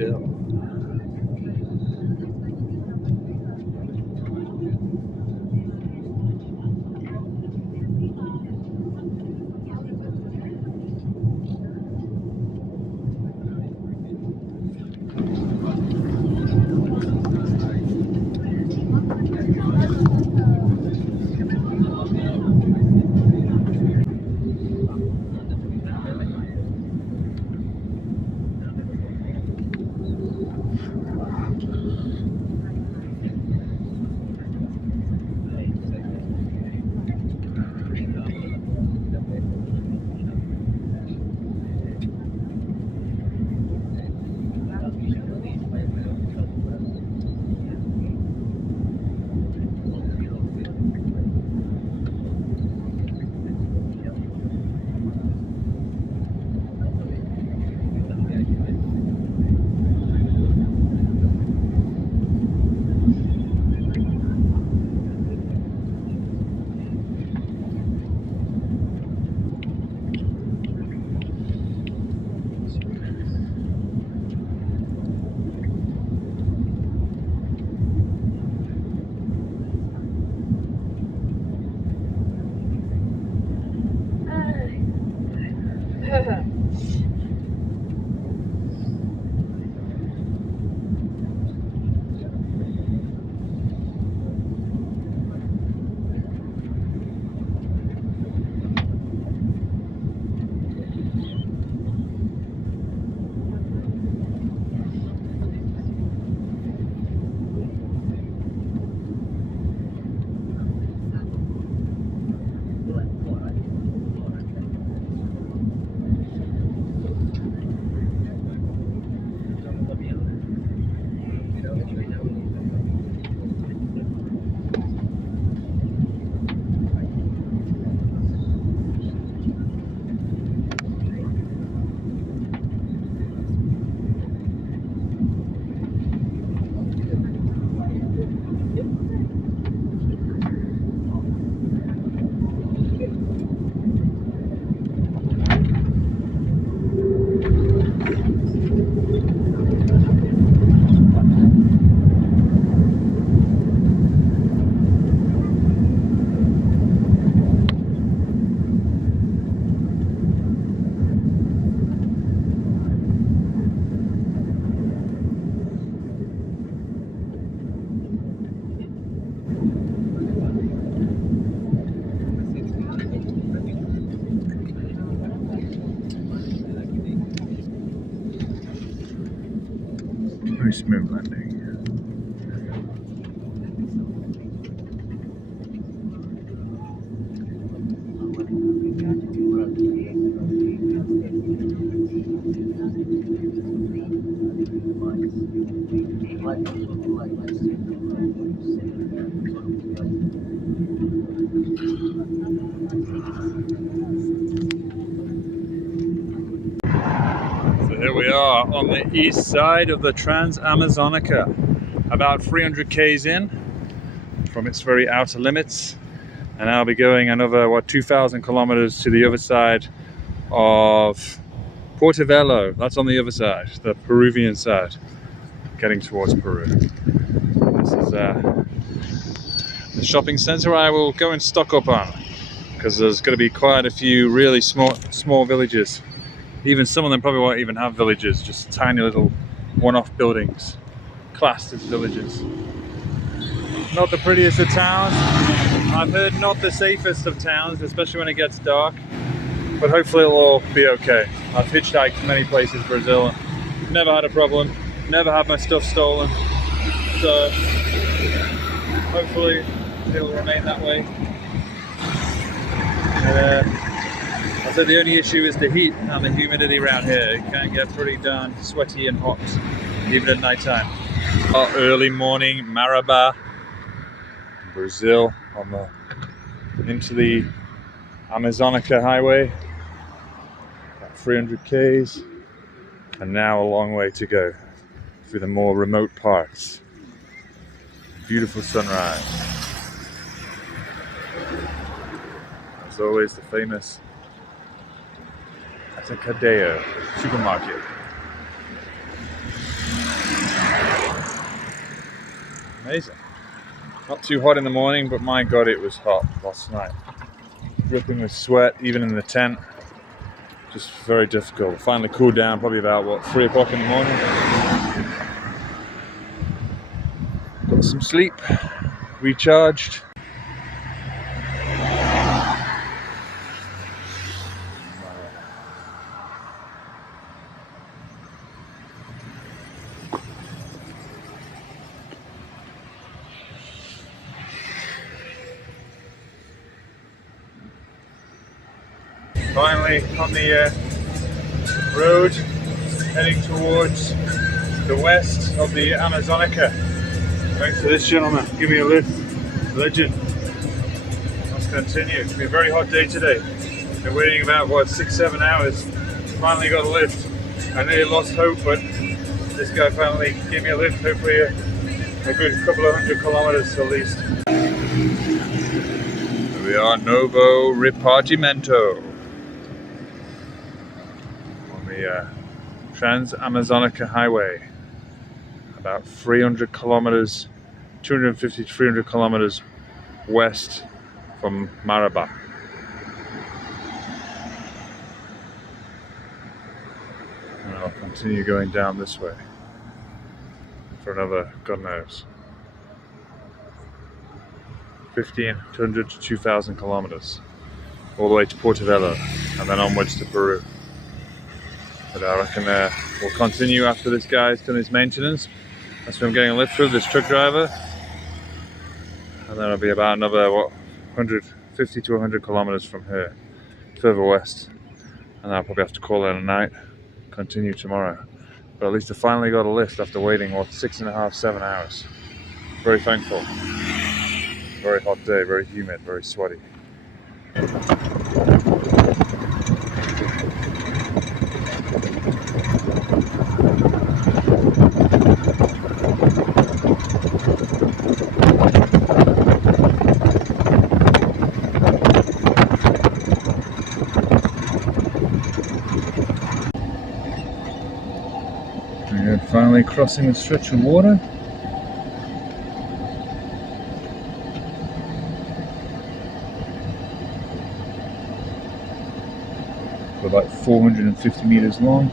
Brazil. Very smooth landing. So here we are on the east side of the Trans-Amazonica, about 300 k's in from its very outer limits, and I'll be going another 2,000 kilometers to the other side of Portobello. That's on the other side, the Peruvian side, getting towards Peru. This is the shopping center I will go and stock up on, because there's going to be quite a few really small villages. Even some of them probably won't even have villages, just tiny little one-off buildings classed as villages. Not the prettiest of towns. I've heard not the safest of towns, especially when it gets dark, but hopefully it'll all be okay. I've hitchhiked many places in Brazil, never had a problem, never had my stuff stolen, so hopefully it'll remain that way. I said the only issue is the heat and the humidity around here. It can get pretty darn sweaty and hot, even at night time. Early morning Marabá, Brazil, into the Amazonica highway, about 300 k's, and now a long way to go through the more remote parts. Beautiful sunrise. As always, the famous Atacadão supermarket. Amazing. Not too hot in the morning, but my God, it was hot last night. Dripping with sweat, even in the tent. Just very difficult. Finally cooled down, probably about, what, 3 o'clock in the morning. Got some sleep, recharged. Finally on the road, heading towards the west of the Amazonica. Thanks to this gentleman, give me a lift. Legend. Let's continue. It's been a very hot day today. Been waiting about, what, 6-7 hours. Finally got a lift. I nearly lost hope, but this guy finally gave me a lift. Hopefully a good couple of 100 kilometers at least. Here we are, Novo Ripargimento. On the Trans-Amazonica Highway. About 300 kilometers, 250 to 300 kilometers west from Marabá. And I'll continue going down this way for another, God knows, 1,500 to 2,000 kilometers, all the way to Portobello, and then onwards to Peru. But I reckon we'll continue after this guy's done his maintenance. That's what I'm getting a lift through, this truck driver. And then it'll be about another, what, 150 to 100 kilometers from here, further west. And I'll probably have to call it a night, continue tomorrow. But at least I finally got a lift after waiting, what, 6.5, 7 hours. Very thankful. Very hot day, very humid, very sweaty. And finally crossing a stretch of water. About 450 meters long.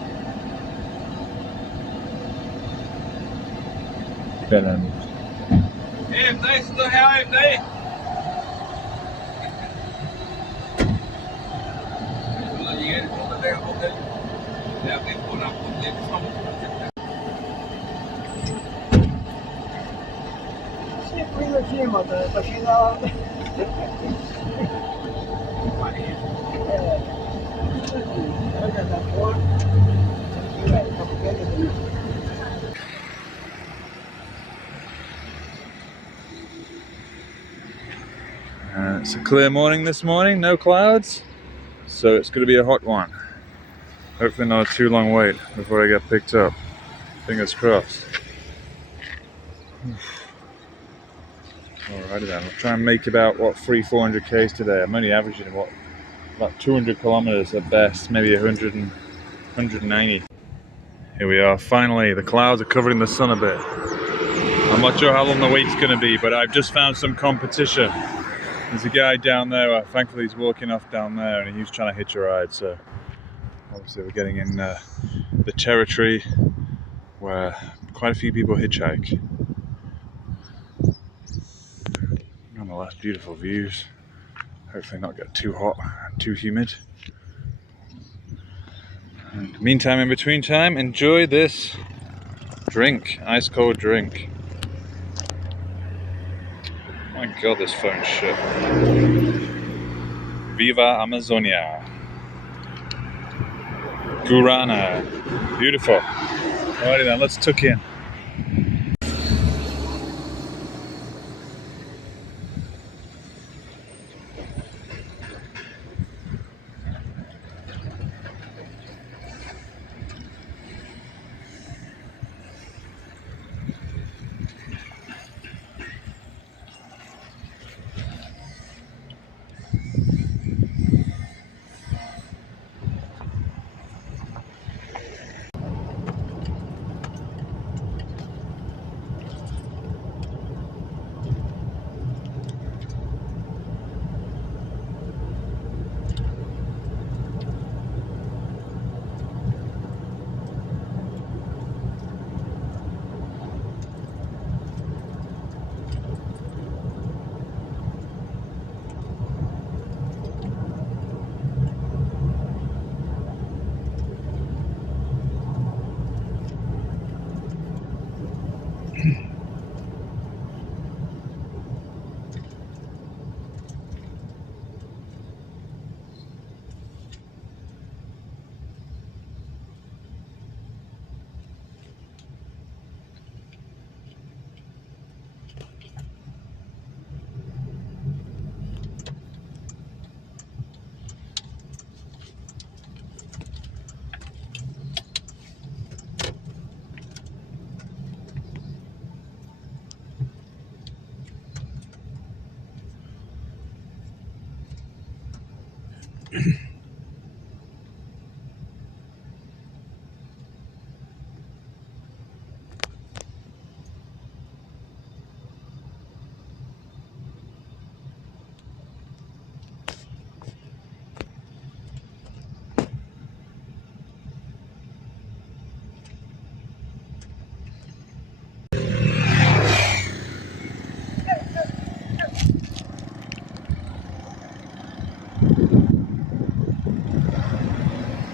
Belen. It's a clear morning this morning, no clouds, so it's going to be a hot one. Hopefully not a too long wait before I get picked up. Fingers crossed. Alrighty then, I'll try and make about, what, 300-400 k's today. I'm only averaging, what, about 200 kilometers at best, maybe 100 and 190. Here we are, finally. The clouds are covering the sun a bit. I'm not sure how long the wait's going to be, but I've just found some competition. There's a guy down there, thankfully he's walking off down there, and he's trying to hitch a ride, so obviously we're getting in the territory where quite a few people hitchhike. Nonetheless, beautiful views. Hopefully not get too hot and too humid. And meantime, in between time, enjoy this drink, ice cold drink. My God, this phone's shit. Viva Amazonia. Gurana. Beautiful. Alrighty then, let's tuck in.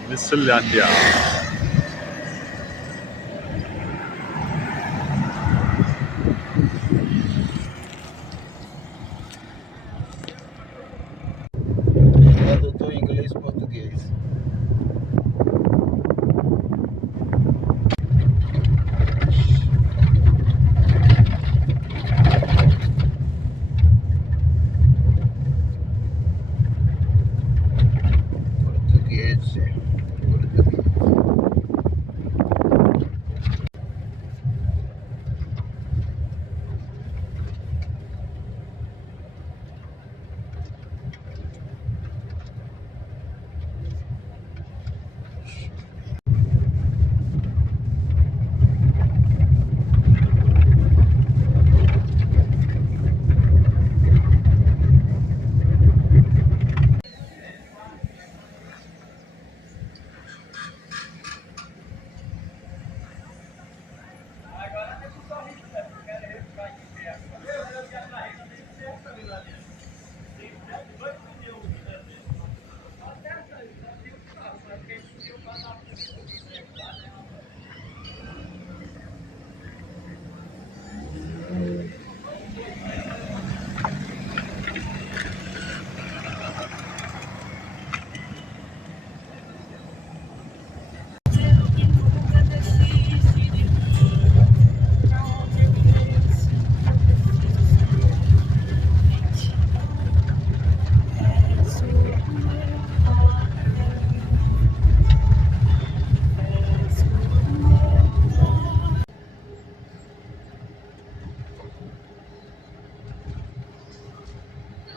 Miscelandia. Tradutor inglês-português. Português.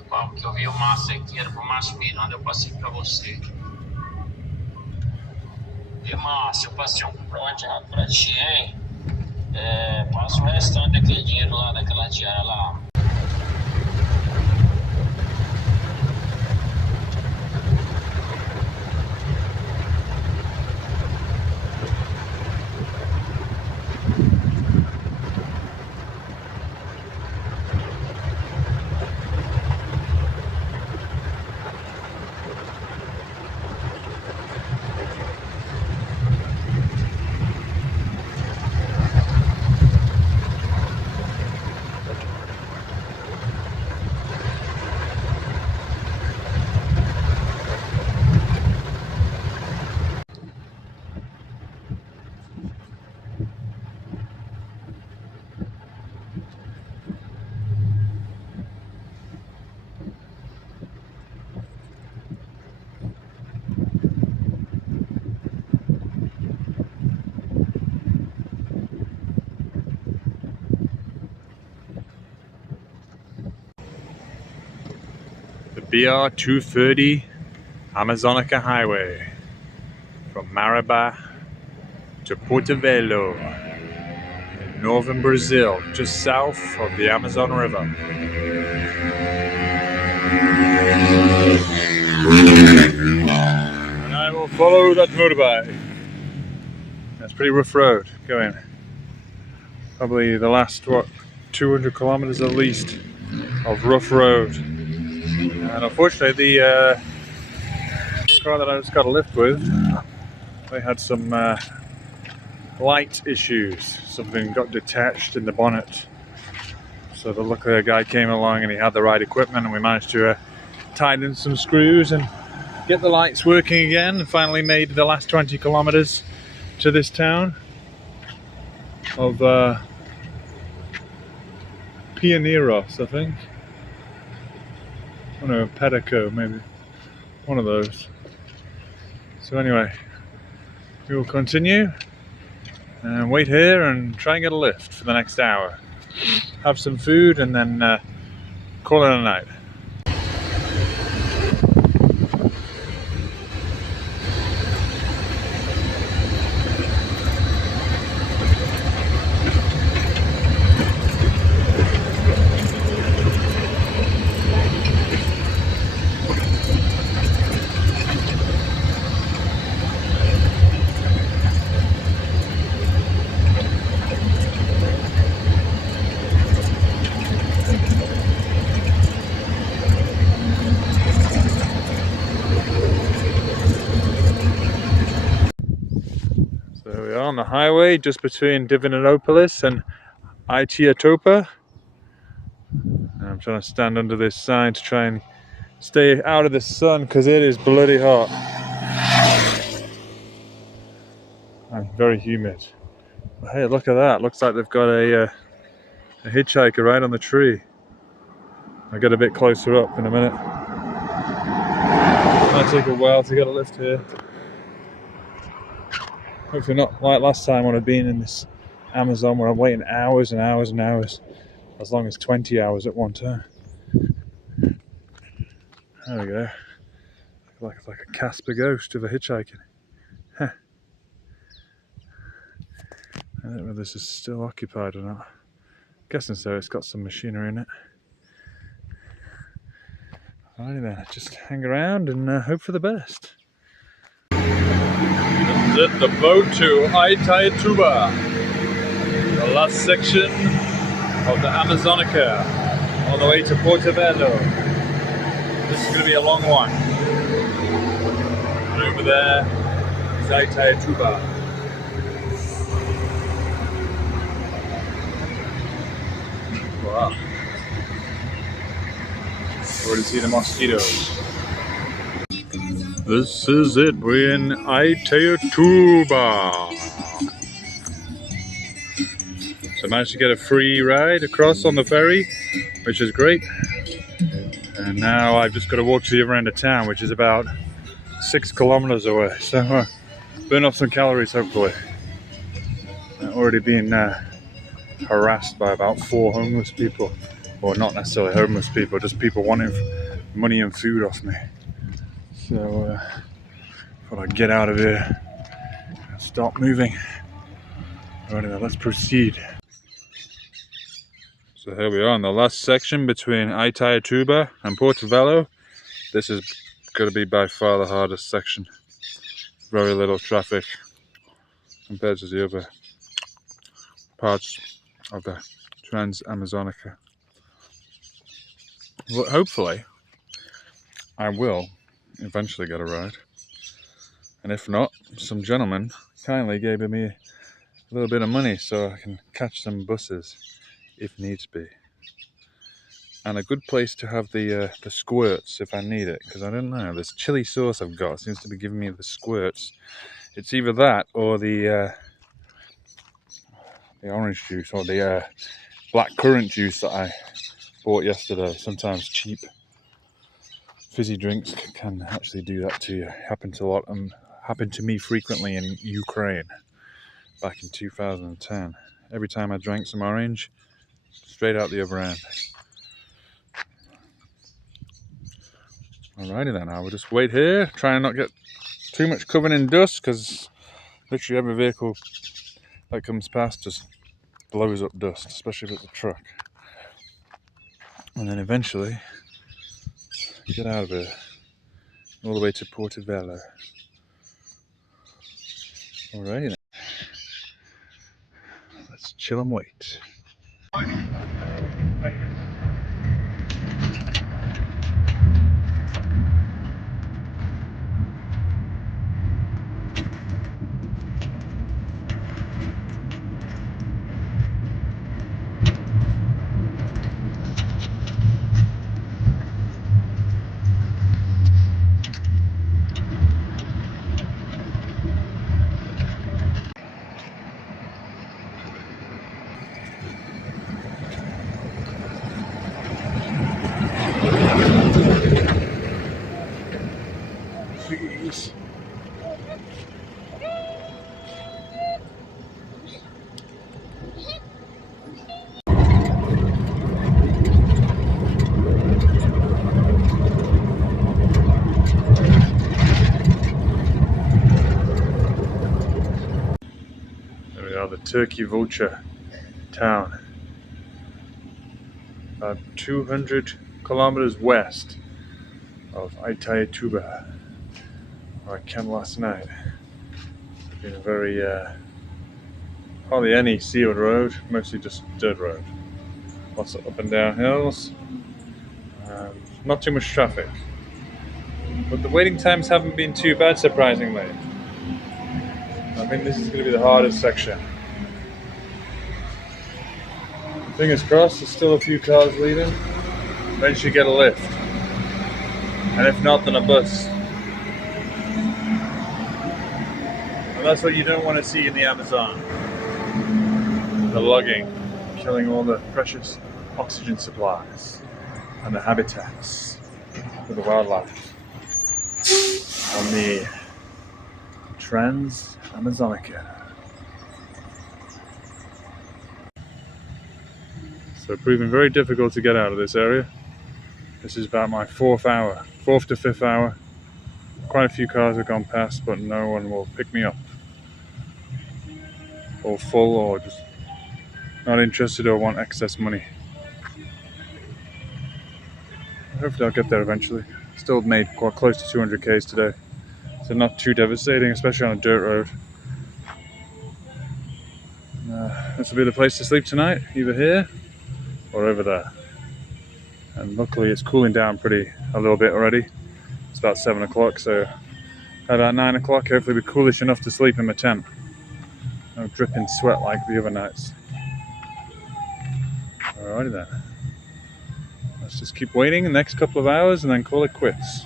Ó, que eu vi o Márcio aqui, era pro Márcio Miranda, eu passei pra você. E Márcio, eu passei um comprovante rápido pra ti, hein? Passa o restante daquele dinheiro lá, daquela diária lá. The BR230 Amazonica Highway from Marabá to Porto Velho in northern Brazil, just south of the Amazon River. And I will follow that motorbike. That's a pretty rough road going. Probably the last, 200 kilometers at least of rough road. And unfortunately, the car that I just got a lift with, they had some light issues. Something got detached in the bonnet. So luckily a guy came along and he had the right equipment, and we managed to tighten some screws and get the lights working again, and finally made the last 20 kilometers to this town of Pioneiros, I think. Oh no, Pedico, maybe. One of those. So anyway, we will continue and wait here and try and get a lift for the next hour. Have some food and then call it a night. There we are on the highway just between Divinopolis and Aitiatopa. I'm trying to stand under this sign to try and stay out of the sun because it is bloody hot and very humid. But hey, look at that. Looks like they've got a hitchhiker right on the tree. I'll get a bit closer up in a minute. Might take a while to get a lift here. Hopefully not like last time when I've been in this Amazon where I'm waiting hours and hours and hours. As long as 20 hours at one time. There we go. Like a Casper ghost of a hitchhiking. Huh. I don't know if this is still occupied or not. Guessing so, it's got some machinery in it. Alrighty then, just hang around and hope for the best. This is the boat to Aitaituba, the last section of the Amazonica, on the way to Portobello. This is going to be a long one. And over there is Aitaituba. Wow. Already see the mosquitoes. This is it, we're in Aitaituba. So I managed to get a free ride across on the ferry, which is great. And now I've just got to walk to the other end of town, which is about 6 kilometers away. So burn off some calories, hopefully. I've already been harassed by about 4 homeless people. Or not necessarily homeless people, just people wanting money and food off me. So thought I'd get out of here and stop moving. Right then, let's proceed. So here we are in the last section between Aitaituba and Portobello. This is going to be by far the hardest section. Very little traffic compared to the other parts of the Trans-Amazonica. But hopefully, I will eventually get a ride. And if not, some gentleman kindly gave me a little bit of money so I can catch some buses if needs be. And a good place to have the squirts if I need it, because I don't know, this chili sauce I've got seems to be giving me the squirts. It's either that or the orange juice or the black currant juice that I bought yesterday. Sometimes cheap fizzy drinks can actually do that to you. Happened to me frequently in Ukraine back in 2010. Every time I drank some orange, straight out the other end. Alrighty then, I will just wait here, try and not get too much covered in dust, because literally every vehicle that comes past just blows up dust, especially if it's a truck. And then eventually get out of here, all the way to Portobello. Alrighty then, let's chill and wait. Please. There we are, the Turkey Vulture town. About 200 kilometers west of Aitaituba, where I camped last night. It's been a very, hardly any sealed road, mostly just dirt road. Lots of up and down hills, not too much traffic. But the waiting times haven't been too bad, surprisingly. I think this is going to be the hardest section. Fingers crossed, there's still a few cars leaving. Eventually get a lift. And if not, then a bus. And that's what you don't want to see in the Amazon. The logging, killing all the precious oxygen supplies and the habitats for the wildlife on the Trans-Amazonica. So proving very difficult to get out of this area. This is about my fourth to fifth hour. Quite a few cars have gone past, but no one will pick me up. Or full, or just not interested, or want excess money. Hopefully I'll get there eventually. Still made quite close to 200 Ks today. So not too devastating, especially on a dirt road. This will be the place to sleep tonight, either here or over there. And luckily it's cooling down a little bit already. It's about 7 o'clock, so about 9 o'clock hopefully be coolish enough to sleep in my tent. No dripping sweat like the other nights. Alrighty then. Let's just keep waiting the next couple of hours and then call it quits.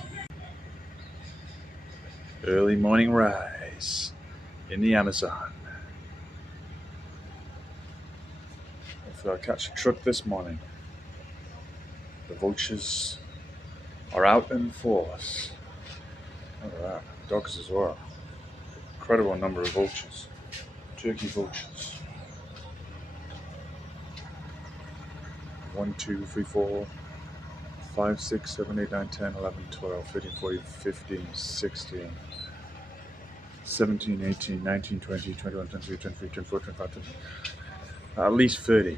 Early morning rise in the Amazon. Hopefully I'll catch a truck this morning. The vultures are out in force. Look at that. Dogs as well. Incredible number of vultures. Turkey vultures. 1, 2, 3, 4, 5, 6, 7, 8, 9, 10, 11, 12, 13, 14, 15, 16, 17, 18, 19, 20, 21, 22, 23, 24, 25, 26. At least 30.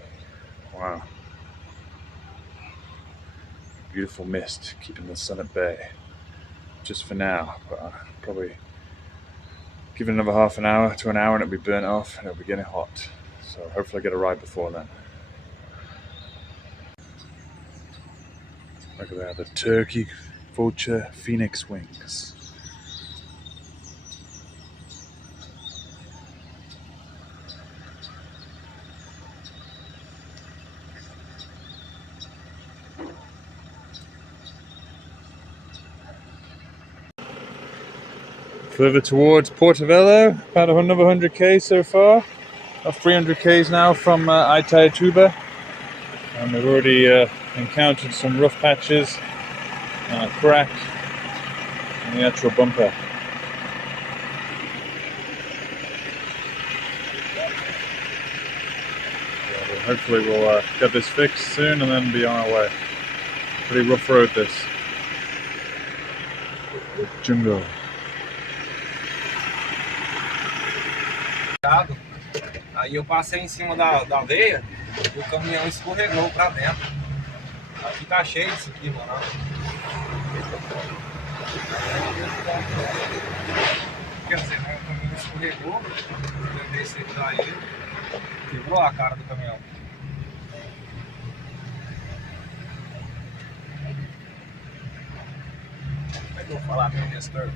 Wow. Beautiful mist keeping the sun at bay. Just for now, but I'll probably give it another half an hour to an hour and it'll be burnt off and it'll be getting hot. So hopefully I get a ride before then. Look at that, the turkey vulture phoenix wings. Further towards Portobello, about another 100 Ks so far. About 300 Ks now from Itaiatuba. And we've already encountered some rough patches, crack in the actual bumper. So hopefully we'll get this fixed soon and then be on our way. Pretty rough road this. Jungle. Aí eu passei em cima da veia e o caminhão escorregou pra dentro. Aqui tá cheio disso aqui, mano. Quer dizer, né, o caminhão escorregou, eu desci daí, quebrou a cara do caminhão. Como é que eu vou falar meu gestor?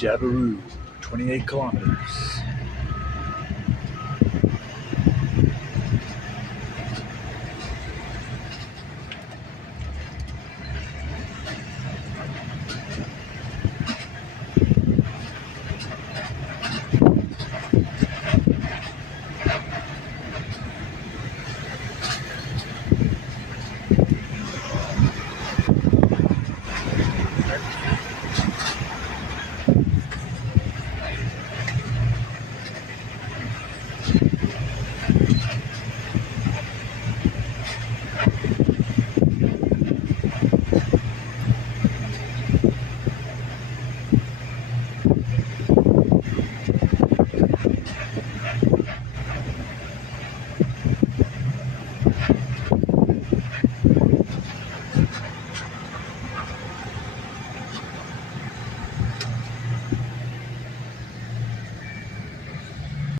Jabiru, 28 kilometers.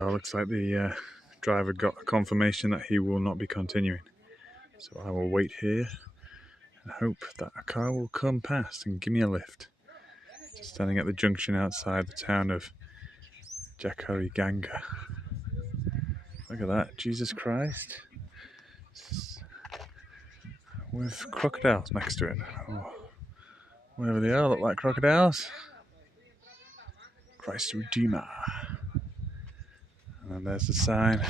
Well, looks like the driver got a confirmation that he will not be continuing. So I will wait here and hope that a car will come past and give me a lift. Just standing at the junction outside the town of Jacariganga. Look at that, Jesus Christ. With crocodiles next to it. Oh, whatever they are, look like crocodiles. Christ Redeemer. And there's the sign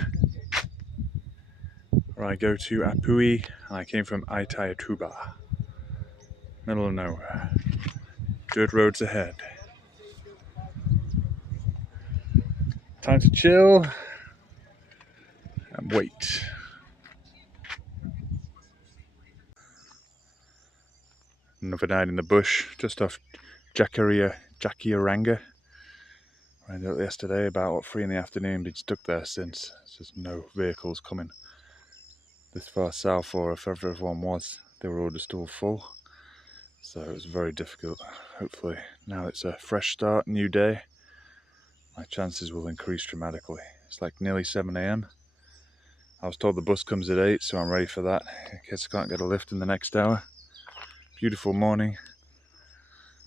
where I go to Apui, and I came from Itaiatuba. Middle of nowhere. Dirt roads ahead. Time to chill and wait. Another night in the bush, just off Jacaranga. I ended up yesterday about 3 in the afternoon, been stuck there since. There's just no vehicles coming this far south, or if ever one was, they were all just all full. So it was very difficult. Hopefully now it's a fresh start, new day, my chances will increase dramatically. It's like nearly 7 AM. I was told the bus comes at 8, so I'm ready for that in case I can't get a lift in the next hour. Beautiful morning.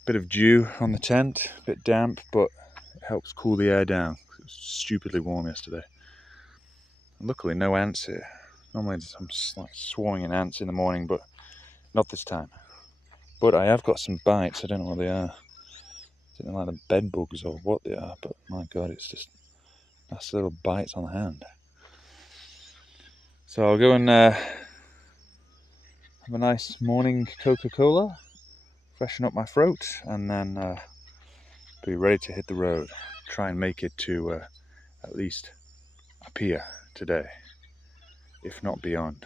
Bit of dew on the tent, a bit damp, but it helps cool the air down. It was stupidly warm yesterday. And luckily no ants here. Normally there's some like swarming in ants in the morning, but not this time. But I have got some bites, I don't know what they are. I don't know, like the bed bugs or what they are, but my god, it's just nasty little bites on the hand. So I'll go and have a nice morning Coca-Cola, freshen up my throat, and then be ready to hit the road. Try and make it to at least Apia today, if not beyond.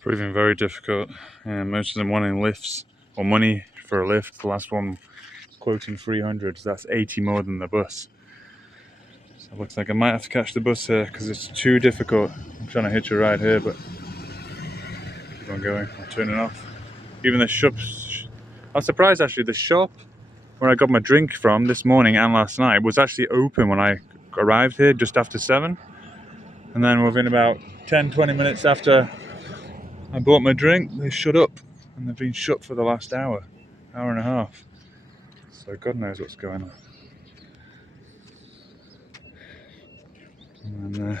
Proving very difficult, and most of them wanting lifts or money for a lift. The last one was quoting 300, so that's 80 more than the bus. So it looks like I might have to catch the bus here because it's too difficult. I'm trying to hitch a ride here, but keep on going. I'll turn it off. Even the shops, I was surprised actually, the shop where I got my drink from this morning and last night was actually open when I arrived here just after 7. And then within about 10-20 minutes after I bought my drink, they shut up, and they've been shut for the last hour and a half. So God knows what's going on. And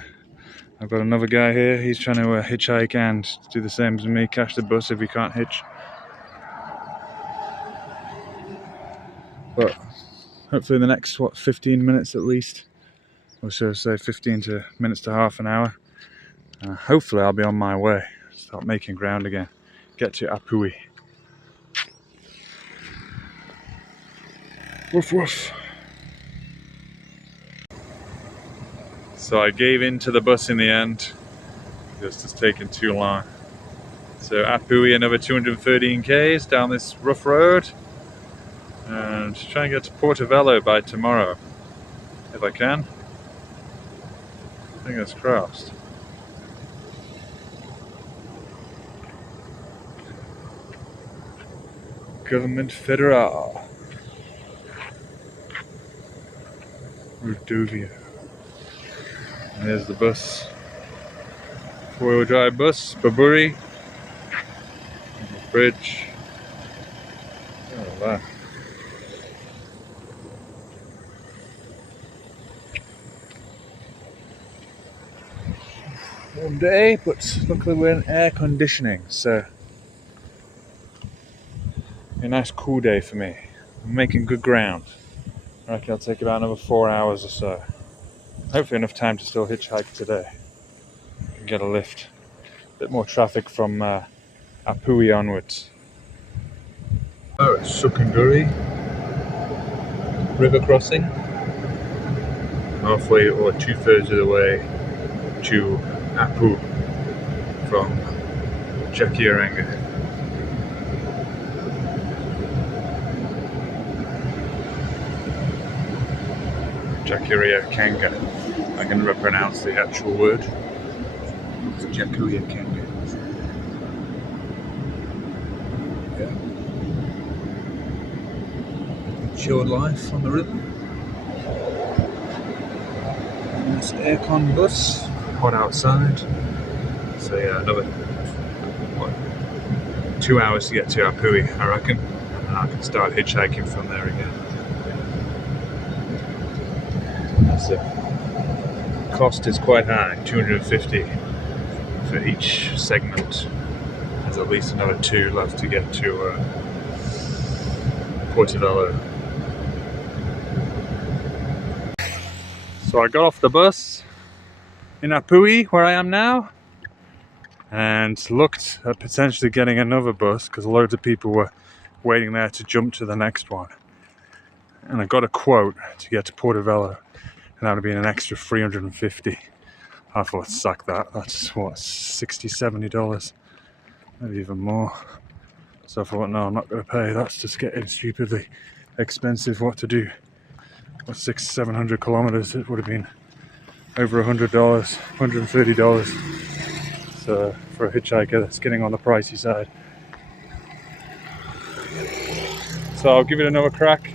I've got another guy here, he's trying to hitchhike and do the same as me, catch the bus if he can't hitch. But hopefully in the next, 15 minutes at least, or so, say 15 minutes to half an hour, hopefully I'll be on my way, start making ground again, get to Apui. Woof woof. So I gave in to the bus in the end, because it's taken too long. So Apui, another 213 k's down this rough road, and try and get to Portobello by tomorrow, if I can. Fingers crossed. Government Federal. Rudovia. And there's the bus. 4-wheel drive bus, Baburi. Bridge. that. Warm day, but luckily we're in air conditioning, so a nice cool day for me. I'm making good ground. I reckon it'll take about another 4 hours or so. Hopefully enough time to still hitchhike today and get a lift. A bit more traffic from Apui onwards. Oh, it's Sukunduri river crossing. Halfway or 2/3 of the way to Apu from Jakiaranga. Jakiaranga. I can never pronounce the actual word. It's Jakiaranga. Yeah. Chilled life on the river. Nice aircon bus. Hot outside. So yeah, another 2 hours to get to Apui, I reckon. And I can start hitchhiking from there again. So, cost is quite high, $250 for each segment. There's at least another 2 left to get to Portobello. So I got off the bus in Apui, where I am now, and looked at potentially getting another bus because loads of people were waiting there to jump to the next one. And I got a quote to get to Portobello, and that would have been an extra $350. I thought, sack that. That's what, $60, $70, maybe even more. So I thought, no, I'm not going to pay. That's just getting stupidly expensive. What to do? What, 600-700 kilometers? It would have been over $100, $130. So for a hitchhiker, that's getting on the pricey side. So I'll give it another crack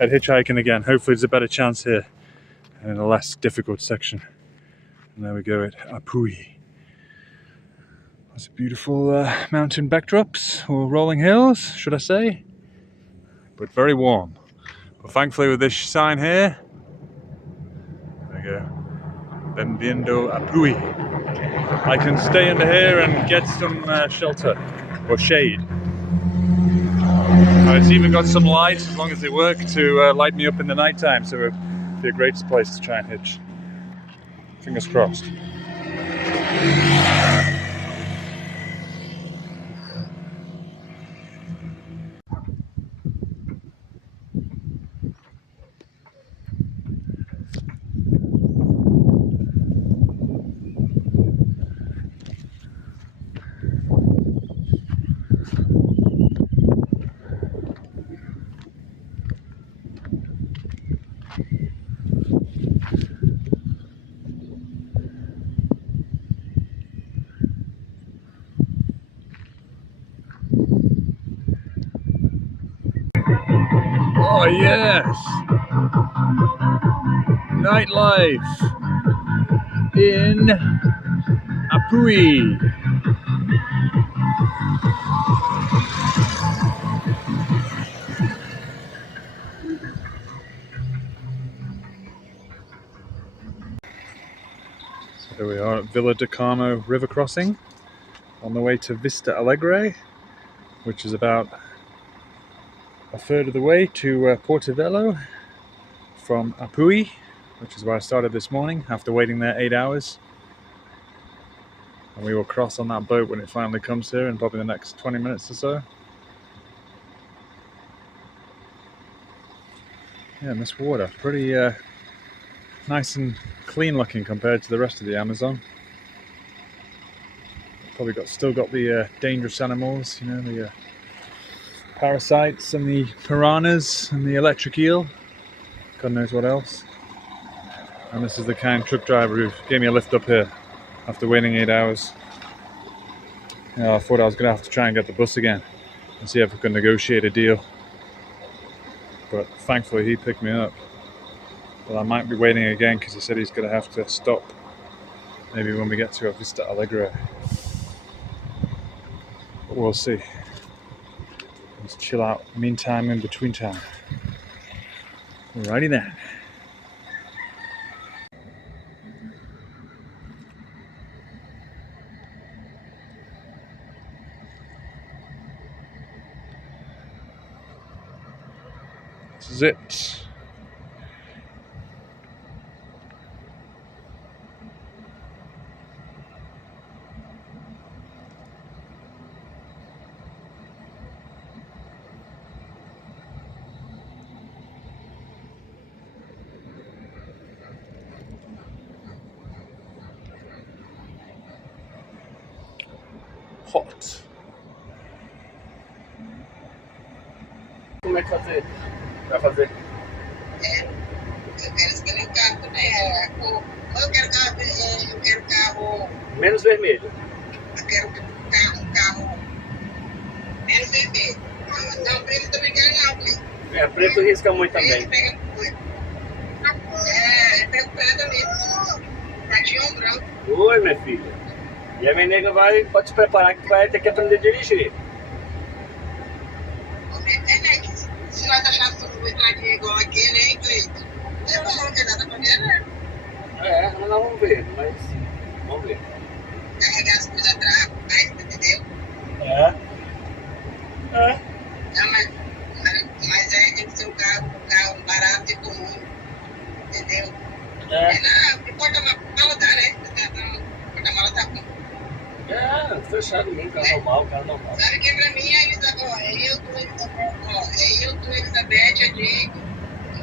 at hitchhiking again. Hopefully there's a better chance here in a less difficult section. And there we go at Apui. There's beautiful mountain backdrops, or rolling hills, should I say. But very warm. But thankfully with this sign here, there we go, Benvindo Apui, I can stay under here and get some shelter or shade. It's even got some lights, as long as they work, to light me up in the night time, so it would be a great place to try and hitch. Fingers crossed. Oh yes! Nightlife in Apui. So here we are at Villa de Carmo river crossing on the way to Vista Alegre, which is about a third of the way to Portobello from Apui, which is where I started this morning after waiting there 8 hours. And we will cross on that boat when it finally comes here in probably the next 20 minutes or so. Yeah, and this water, pretty nice and clean looking compared to the rest of the Amazon. Probably still got the dangerous animals, you know, the parasites and the piranhas and the electric eel. God knows what else. And this is the kind truck driver who gave me a lift up here after waiting 8 hours. You know, I thought I was going to have to try and get the bus again and see if I could negotiate a deal. But thankfully he picked me up. But I might be waiting again because he said he's going to have to stop maybe when we get to Vista Alegre. But we'll see. Just chill out meantime in between time. Alrighty then. This is it. Hot. Como é que fazer? Vai fazer? Eu quero escolher um carro também. Eu quero carro. Menos vermelho. Eu quero um carro menos vermelho. Não, preto também quero não, filho. É, preto risca muito também. Pega muito. Pega preto mesmo. Pratinho um branco. Oi, minha filha. E a minha nega pode se preparar que vai ter que aprender a dirigir. Se nós acharmos uma entradinha igual aquele, hein, Cleiton? Eu não vou ter nada pra ver, né? É, mas nós vamos ver, mas vamos ver. Carregar as coisas atrás, entendeu? É. Não, mas tem que ser um carro barato e comum, entendeu? Não porta-mala dá, né? Porta-mala tá bom. É, fechado mesmo, carro normal, carro normal. Sabe que pra mim eu, tu, Elizabeth, a Diego,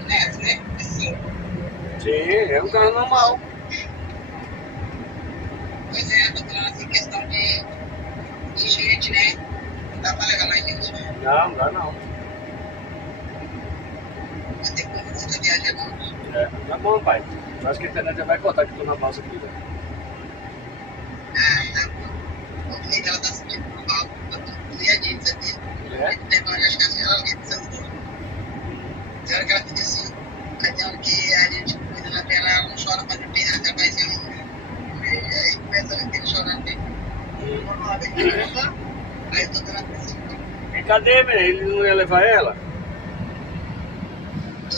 Neto, né? Assim. Sim, é um carro normal. Pois é, tô falando assim, questão de gente, né? Não dá pra levar mais gente. Não dá não. Vai ter conforto, viajar longe. É, tá bom, pai. Eu acho que a internet já vai cortar que eu tô na pausa aqui, né? Tá bom. O filho, ela tá sentindo por mal, eu ia dizer, sabia? É? Acho que a senhora lembra dessa história. Tem hora que ela fica assim, aí tem hora que a gente cuida na tela, ela não chora pra não pirata, mas aí começa a ver chorando. Aí eu tô dando atenção. E cadê, menino? Ele não ia levar ela? Tô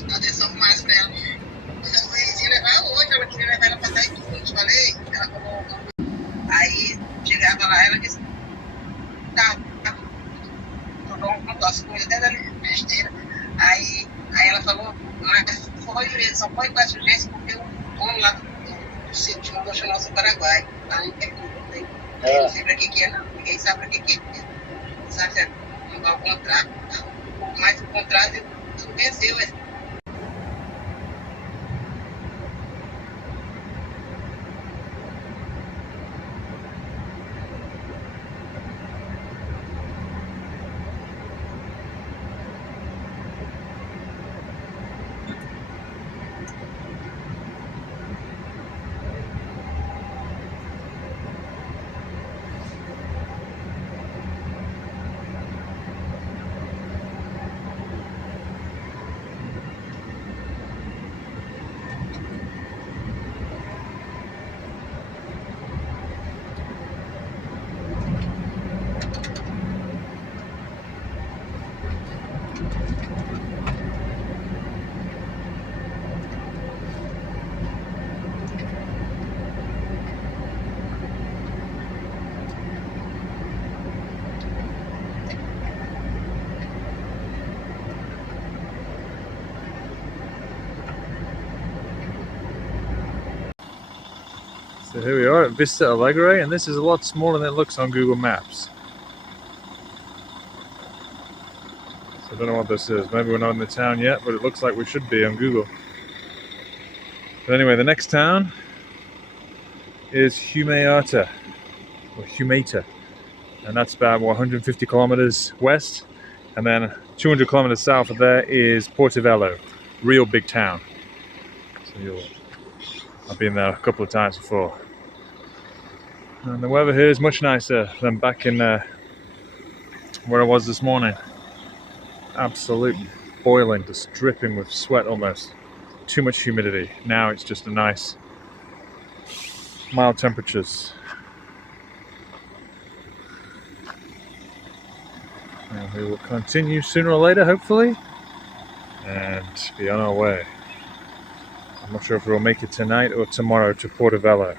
dando atenção mais pra ela. Eu ia levar hoje, ela queria levar ela pra dar tudo, eu te falei. Ela falou, aí chegava lá, ela disse, tá, as coisas até da besteira. Aí ela falou, mas só foi com essa urgência porque o dono lá do sítio mandou chamar o Paraguai. Lá não tem culpa, não tem. Eu não sei pra que é, não. Ninguém sabe pra que é. Sabe se é mudar o contrato. Mas o contrato não venceu. So here we are at Vista Alegre, and this is a lot smaller than it looks on Google Maps. So I don't know what this is. Maybe we're not in the town yet, but it looks like we should be on Google. But anyway, the next town is Humeata, or Humata, and that's about 150 kilometers west, and then 200 kilometers south of there is Portobello, real big town. So I've been there a couple of times before. And the weather here is much nicer than back in where I was this morning. Absolutely boiling, just dripping with sweat almost. Too much humidity. Now it's just a nice mild temperatures. Yeah. we will continue sooner or later, hopefully, and be on our way. I'm not sure if we'll make it tonight or tomorrow to Portobello.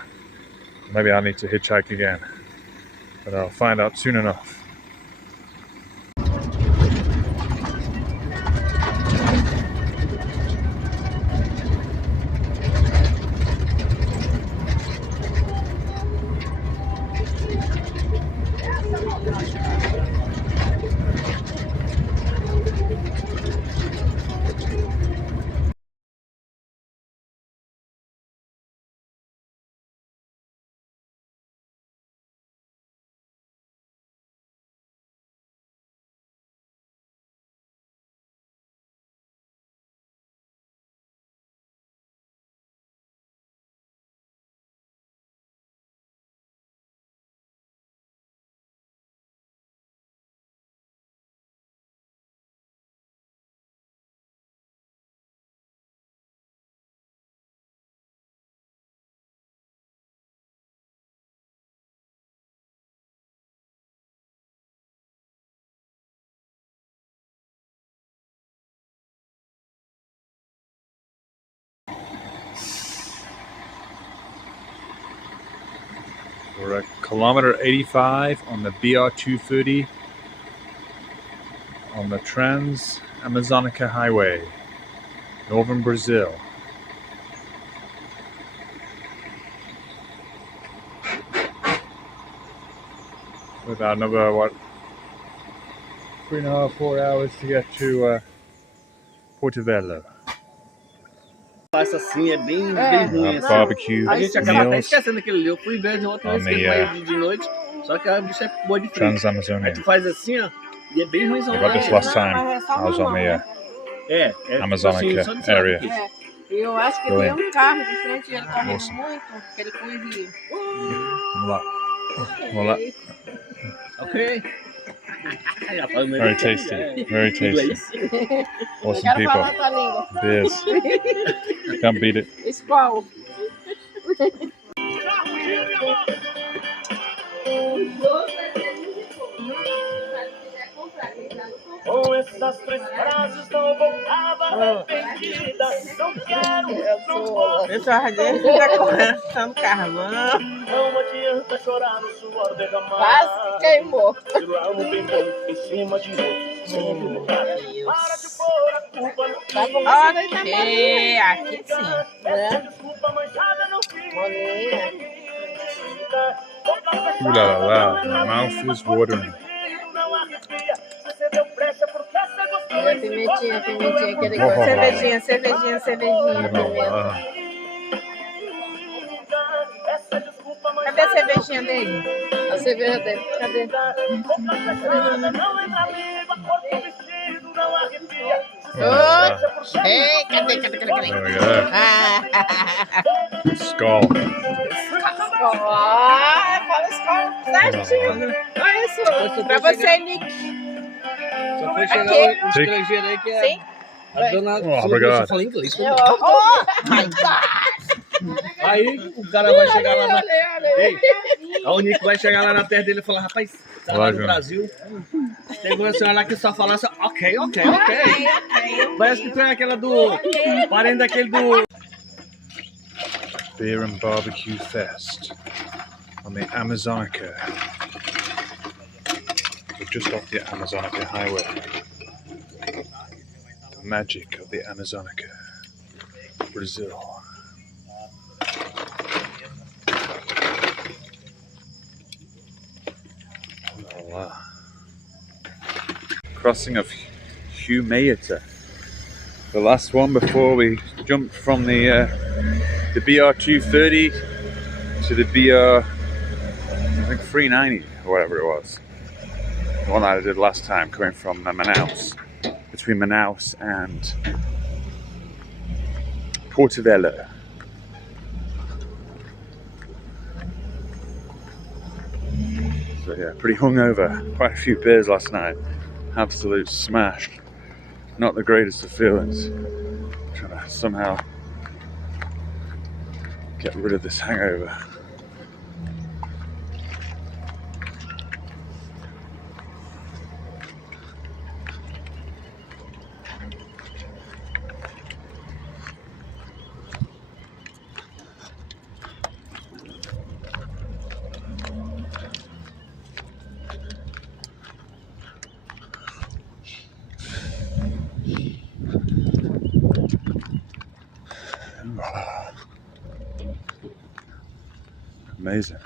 Maybe I'll need to hitchhike again, but I'll find out soon enough. We're at kilometer 85 on the BR230 on the Trans-Amazonica Highway, northern Brazil. About another, what, 3.5, 4 hours to get to Portobello. Essa assim é bem ruim. Assim. Barbecue A gente acaba até meals esquecendo aquele ali. Eu fui ver de outra vez que ele de noite, só que a bicha é boa de frente. Aí Trans-Amazonia. tu faz assim, ó, e é bem ruimzão. I got this last time. I was on the Amazonica assim, area. Eu acho que tem um carro de frente e ele correndo muito, que ele foi Vamos lá. Vamos lá. Ok. Very tasty. Very tasty. Awesome people. Beers. Can't beat it. Escola. Com essas três frases não voltava arrependida. Não quero, não posso. Pessoal, dele tá cortando carvão. Não adianta chorar no suor derramado. Quase queimou. Tirar um bebê em cima de outro. Para de pôr a culpa no Tá bom. Aqui sim. Essa desculpa manchada não fica. Ooh la la, my mouth is watering. Pimentinha, que ele gosta. Cervejinha, pimenta. Cadê a cervejinha dele? A cerveja dele, cadê? Ei, cadê? There we go. Skull. Fala escola certinho. Olha isso, pra você, Nick. Só foi chegar um estrangeiro aí que é... Sim. A dona obrigado. fala inglês. Oh, my God. Aí o cara vai chegar lá na... Olha. Ei, a Nick vai chegar lá na terra dele e falar, rapaz, tá lá no Brasil. Tem uma senhora lá que só fala assim, ok. Parece que tu é aquela do... Parente daquele do... Beer and Barbecue Fest on the Amazonica. We're just off the Amazonica Highway. The magic of the Amazonica, Brazil. Voila. Crossing of Humeata. The last one before we jumped from the BR230 to the BR, I think 390 or whatever it was. The one that I did last time, coming from Manaus, between Manaus and Portobello. So yeah, pretty hungover. Quite a few beers last night. Absolute smash. Not the greatest of feelings. Trying to somehow get rid of this hangover. Amazing.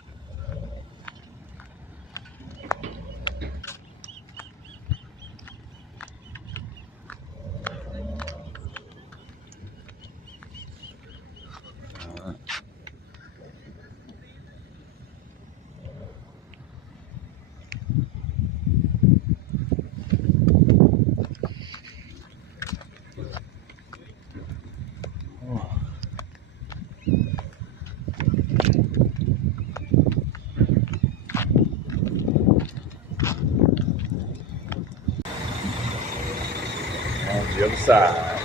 On the other side.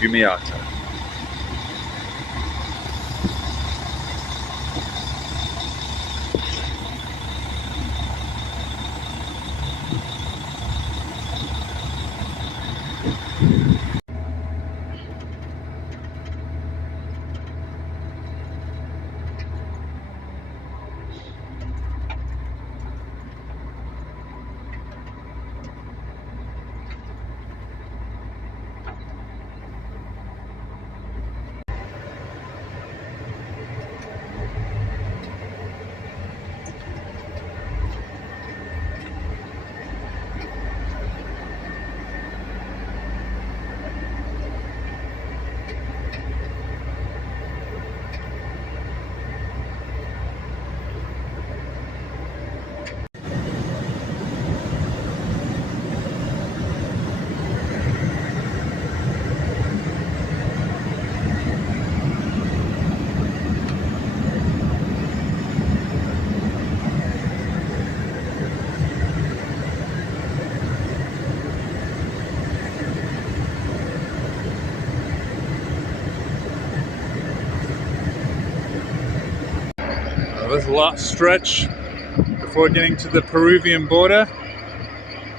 Gumiata. There's a last stretch before getting to the Peruvian border,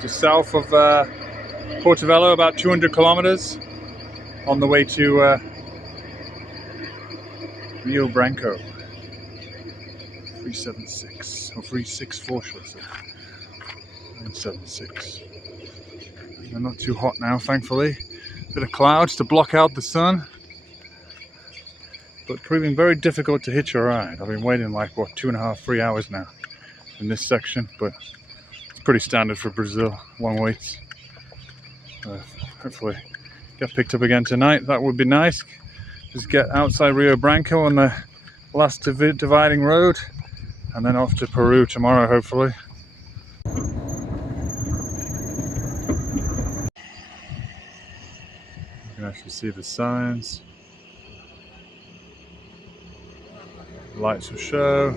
just south of Portobello, about 200 kilometers on the way to Rio Branco. 376 or 364 should I say. 976. They're not too hot now, thankfully. Bit of clouds to block out the sun, but proving very difficult to hitch a ride. I've been waiting like what 2.5, 3 hours now in this section, but it's pretty standard for Brazil. Long waits. Hopefully get picked up again tonight. That would be nice. Just get outside Rio Branco on the last dividing road, and then off to Peru tomorrow, hopefully. You can actually see the signs. Lights will show.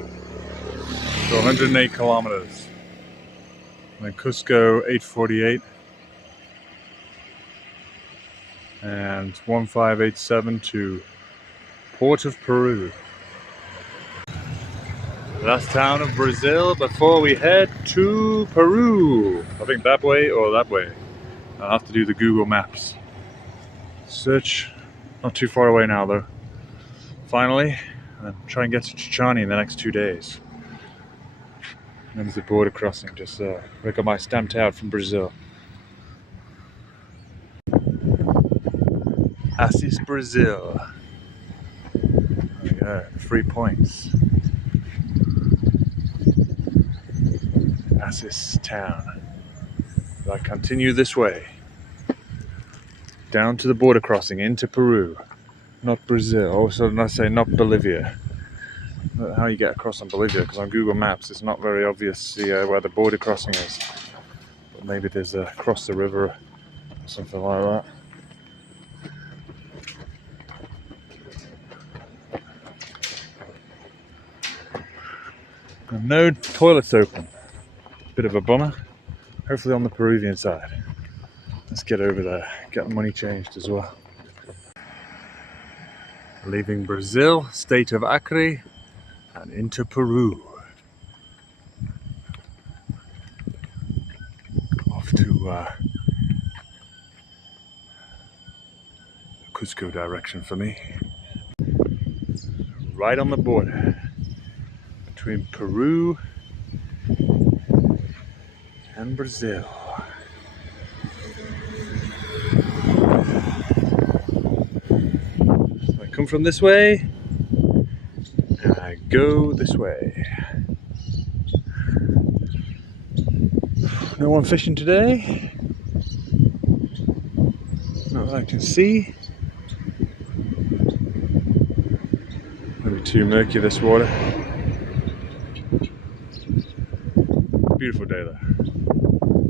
So 108 kilometers. And then Cusco 848. And 1587 to Port of Peru. Last town of Brazil before we head to Peru. I think that way or that way. I'll have to do the Google Maps search. Not too far away now though. Finally, and try and get to Chichani in the next 2 days. And there's the border crossing, just I got my stamped out from Brazil. Assis, Brazil. There we go, 3 points. Assis town. So I continue this way, down to the border crossing into Peru, not Brazil. Also, I say not Bolivia. Not how you get across on Bolivia, because on Google Maps it's not very obvious where the border crossing is. But maybe there's a cross the river or something like that. And no toilets open. Bit of a bummer. Hopefully on the Peruvian side. Let's get over there, get the money changed as well. Leaving Brazil, state of Acre, and into Peru. Off to the Cusco direction for me. Right on the border between Peru and Brazil. come from this way and I go this way. No one fishing today. Not that I can see. Maybe too murky this water. Beautiful day though.